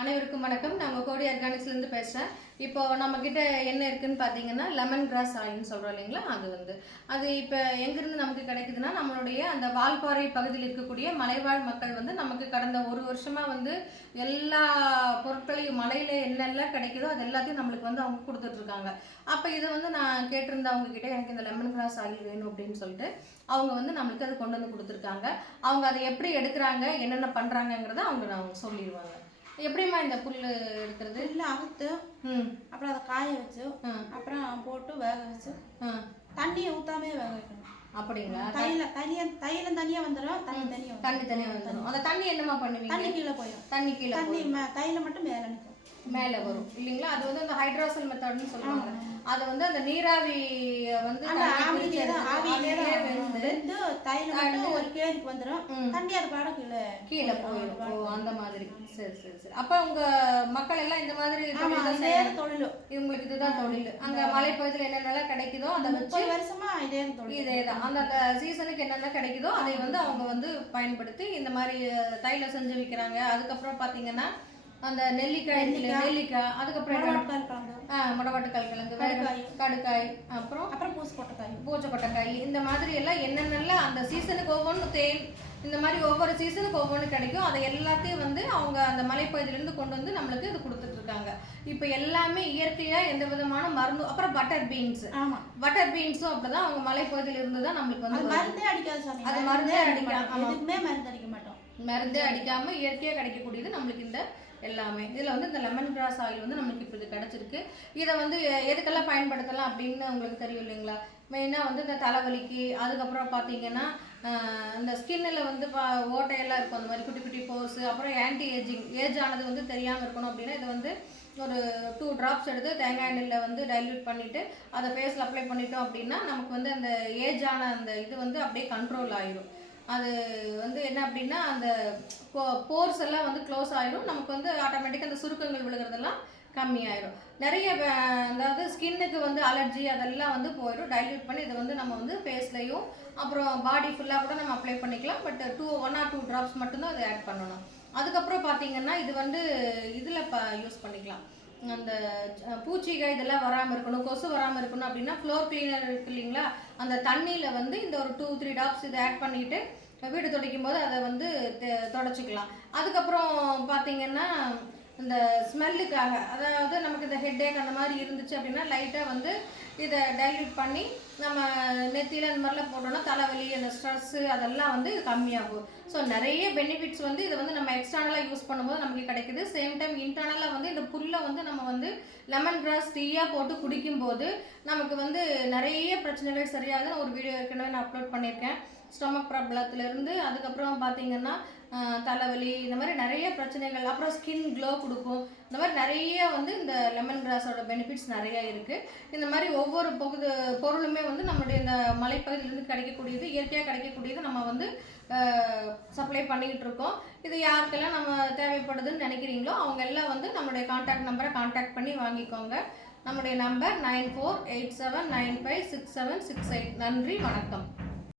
அனைவருக்கும் வணக்கம். நான் உங்கள் கோடி ஆர்கானிக்ஸ்லேருந்து பேசுகிறேன். இப்போ நம்மக்கிட்ட என்ன இருக்குதுன்னு பார்த்தீங்கன்னா, லெமன் கிராஸ் ஆயில்னு சொல்கிறோம் இல்லைங்களா, அது இப்போ எங்கேருந்து நமக்கு கிடைக்குதுன்னா, நம்மளுடைய அந்த வால்பாறை பகுதியில் இருக்கக்கூடிய மலைவாழ் மக்கள் நமக்கு கடந்த ஒரு வருஷமாக எல்லா பொருட்களையும் மலையில் என்னெல்லாம் கிடைக்குதோ அது எல்லாத்தையும் நம்மளுக்கு அவங்க கொடுத்துட்ருக்காங்க. அப்போ இதை நான் கேட்டிருந்தேன் அவங்கக்கிட்ட, எனக்கு இந்த லெமன் கிராஸ் ஆயில் வேணும் அப்படின்னு சொல்லிட்டு அவங்க நம்மளுக்கு அதை கொண்டு வந்து கொடுத்துருக்காங்க. அவங்க அதை எப்படி எடுக்கிறாங்க, என்னென்ன பண்ணுறாங்கங்கிறத அவங்க சொல்லிடுவாங்க. எப்படிம்மா இந்த புல் எடுக்கிறது? புல்ல அறுத்து அப்புறம் அதை காய வச்சு அப்புறம் போட்டு வேக வச்சு தண்ணியை ஊத்தாமே வேக வைக்கணும். அப்படிங்களா? தைலம் தனியா வந்துடும், தண்ணி தனியா வந்துடும். அந்த தண்ணி என்னமா பண்ணுவீங்க? தண்ணி கீழே போயிடும். தண்ணி தைலம் மட்டும் மேலே நிற்கும், மேலே வரும் இல்லைங்களா? அது அந்த ஹைட்ராசல் மெத்தட்னு சொல்லுவாங்க. அது அந்த நீராவி ஆவியிலே வெந்து தைலம் மட்டும் ஒரு கேஜுக்கு வந்துடும், தண்ணி அது பாடம் கீழே போயிடும். அந்த மாதிரி. சரி சரி சரி. அப்ப உங்க மக்கள் எல்லாம் இந்த மாதிரி தொழில், இவங்களுக்கு இதுதான் தொழில். அங்க மலைப்பகுதியில் என்னென்னலாம் கிடைக்குதோ அதை வச்சு வருஷமா இதேதான் அந்த சீசனுக்கு என்னென்ன கிடைக்குதோ அதை அவங்க பயன்படுத்தி இந்த மாதிரி தைலம் செஞ்சு விற்கிறாங்க. அதுக்கப்புறம் பாத்தீங்கன்னா அந்த நெல்லிக்காய், அதுக்கப்புறம் முடவாட்டுக்கால் கிழங்கு, கடுக்காய், அப்புறம் பூச்சக்கொட்டைக்காய், இந்த மாதிரி எல்லாம் என்னென்னலாம் அந்த சீசனுக்கு ஒவ்வொன்றும் தேன், இந்த மாதிரி ஒவ்வொரு சீசனுக்கு ஒவ்வொன்று கிடைக்கும். அதை எல்லாத்தையும் அவங்க அந்த மலைப்பகுதியிலேருந்து கொண்டு வந்து நம்மளுக்கு இது கொடுத்துட்டு இருக்காங்க. இப்போ எல்லாமே இயற்கையாக எந்த விதமான மருந்து. அப்புறம் பட்டர் பீன்ஸும் அப்படிதான் அவங்க மலைப்பகுதியில் இருந்து தான் நம்மளுக்கு மருந்தே அடிக்காது. அது மருந்தே மருந்து அடிக்க மாட்டோம். மருந்தே அடிக்காம இயற்கையாக கிடைக்கக்கூடியது நம்மளுக்கு இந்த எல்லாமே. இதில் இந்த லெமன் கிராஸ் ஆயில் நம்மளுக்கு இப்போ இது கிடச்சிருக்கு. இதை எதுக்கெல்லாம் பயன்படுத்தலாம் அப்படின்னு உங்களுக்கு தெரியும் இல்லைங்களா? மெயினாக இந்த தலைவலிக்கு, அதுக்கப்புறம் பார்த்தீங்கன்னா இந்த ஸ்கின்னில் ஓட்டையெல்லாம் இருக்கும், அந்த மாதிரி குட்டி குட்டி போர்ஸு, அப்புறம் ஆன்டி ஏஜ் ஆனது தெரியாமல் இருக்கணும் அப்படின்னா இதை ஒரு 2 drops எடுத்து தேங்காய் எண்ணெயில் டைல்யூட் பண்ணிவிட்டு அதை ஃபேஸில் அப்ளை பண்ணிட்டோம் அப்படின்னா நமக்கு அந்த ஏஜ் ஆன அந்த இது அப்படியே கண்ட்ரோல் ஆயிடும். அது என்ன அப்படின்னா அந்த போர்ஸ் எல்லாம் க்ளோஸ் ஆகிடும். நமக்கு ஆட்டோமேட்டிக்காக அந்த சுருக்கங்கள் விழுகிறதெல்லாம் கம்மியாயிடும். நிறைய அதாவது ஸ்கின்னுக்கு அலர்ஜி அதெல்லாம் போயிடும். டைல்யூட் பண்ணி இதை நம்ம ஃபேஸ்லையும் அப்புறம் பாடி ஃபுல்லாக கூட நம்ம அப்ளை பண்ணிக்கலாம். பட் 1 or 2 drops மட்டும்தான் அதை ஆட் பண்ணணும். அதுக்கப்புறம் பார்த்தீங்கன்னா இது இதில் யூஸ் பண்ணிக்கலாம். அந்த பூச்சிகள் இதெல்லாம் வராமல் இருக்கணும், கொசு வராமல் இருக்கணும் அப்படின்னா ஃப்ளோர் கிளீனர் இருக்கு இல்லைங்களா, அந்த தண்ணியில் இந்த ஒரு 2-3 drops இதை ஆட் பண்ணிவிட்டு வீடு துடைக்கும் போது அதை தொடச்சிக்கலாம். அதுக்கப்புறம் பார்த்தீங்கன்னா இந்த ஸ்மெல்லுக்காக, அதாவது நமக்கு இந்த ஹெட்டேக் அந்த மாதிரி இருந்துச்சு அப்படின்னா லைட்டாக இதை டைல்யூட் பண்ணி நம்ம நெத்தியில் அந்த மாதிரிலாம் போட்டோம்னா தலைவலி, அந்த ஸ்ட்ரெஸ்ஸு அதெல்லாம் இது கம்மியாகும். ஸோ நிறைய பெனிஃபிட்ஸ் இதை நம்ம எக்ஸ்டர்னலாக யூஸ் பண்ணும்போது நமக்கு கிடைக்குது. சேம் டைம் இன்டர்னலாக இந்த புல்லை நம்ம லெமன் கிராஸ் டீயாக போட்டு குடிக்கும்போது நமக்கு நிறைய பிரச்சனைகள் சரியாகுது. ஒரு வீடியோ ஏற்கனவே நான் அப்லோட் பண்ணியிருக்கேன். ஸ்டொமக் ப்ராப்ளத்துலேருந்து அதுக்கப்புறம் பார்த்தீங்கன்னா தலைவலி, இந்த மாதிரி நிறைய பிரச்சனைகள், அப்புறம் ஸ்கின் க்ளோ கொடுக்கும். இந்த மாதிரி நிறைய இந்த லெமன் கிராஸோட பெனிஃபிட்ஸ் நிறையா இருக்குது. இந்த மாதிரி ஒவ்வொரு பொருளுமே நம்மளுடைய இந்த மலைப்பகுதியிலேருந்து கிடைக்கக்கூடியது, இயற்கையாக கிடைக்கக்கூடியது நம்ம சப்ளை பண்ணிக்கிட்டு இருக்கோம். இது யாருக்கெல்லாம் நம்ம தேவைப்படுதுன்னு நினைக்கிறீங்களோ அவங்க எல்லாம் நம்மளுடைய கான்டாக்ட் நம்பரை கான்டாக்ட் பண்ணி வாங்கிக்கோங்க. நம்முடைய நம்பர் 9487956768. நன்றி, வணக்கம்.